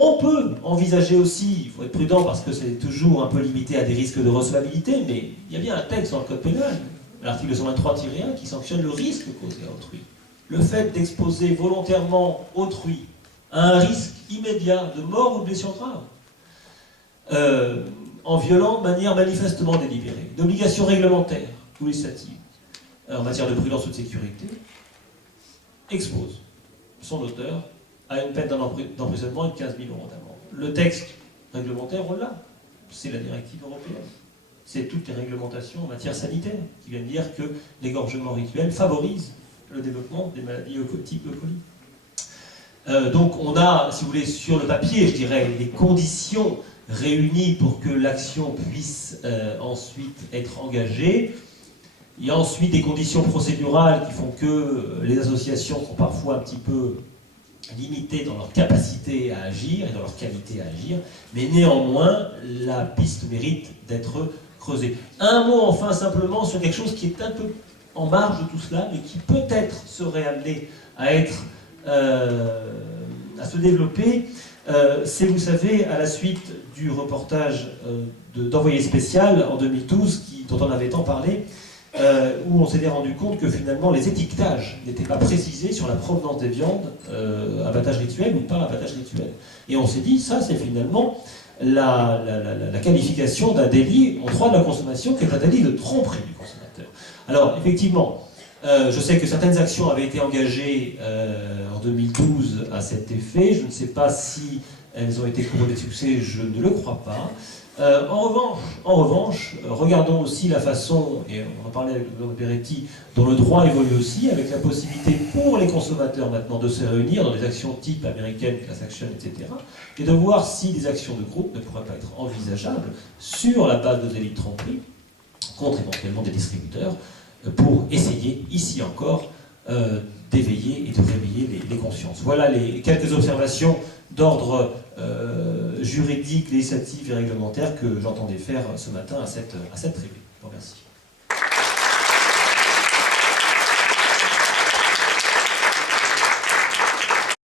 On peut envisager aussi, il faut être prudent parce que c'est toujours un peu limité à des risques de recevabilité, mais il y a bien un texte dans le code pénal, l'article 123-1, qui sanctionne le risque causé à autrui. Le fait d'exposer volontairement autrui à un risque immédiat de mort ou de blessure grave, en violant de manière manifestement délibérée, d'obligations réglementaires ou législatives en matière de prudence ou de sécurité, expose son auteur à une peine d'emprisonnement et de 15 000 € d'amende. Le texte réglementaire, on l'a. C'est la directive européenne. C'est toutes les réglementations en matière sanitaire qui viennent dire que l'égorgement rituel favorise le développement des maladies type E. coli. Donc on a, si vous voulez, sur le papier, je dirais, les conditions réunies pour que l'action puisse ensuite être engagée. Il y a ensuite des conditions procédurales qui font que les associations sont parfois un petit peu limitées dans leur capacité à agir et dans leur qualité à agir, mais néanmoins, la piste mérite d'être creusée. Un mot enfin simplement sur quelque chose qui est un peu en marge de tout cela, mais qui peut-être serait amené à être, à se développer. C'est, vous savez, à la suite du reportage d'Envoyé spécial en 2012, dont on avait tant parlé, où on s'était rendu compte que finalement les étiquetages n'étaient pas précisés sur la provenance des viandes, abattage rituel ou pas abattage rituel. Et on s'est dit, ça c'est finalement la qualification d'un délit en droit de la consommation qui est un délit de tromperie du consommateur. Alors effectivement, je sais que certaines actions avaient été engagées en 2012 à cet effet, je ne sais pas si elles ont été couronnées de succès, je ne le crois pas. En revanche, regardons aussi la façon, et on en parlait avec le docteur Peretti, dont le droit évolue aussi, avec la possibilité pour les consommateurs maintenant de se réunir dans des actions type américaines, class action, etc., et de voir si des actions de groupe ne pourraient pas être envisageables sur la base de délits de tromperie, contre éventuellement des distributeurs, pour essayer, ici encore, d'éveiller et de réveiller les consciences. Voilà les quelques observations d'ordre juridique, législatif et réglementaire que j'entendais faire ce matin à cette tribune. Je vous remercie.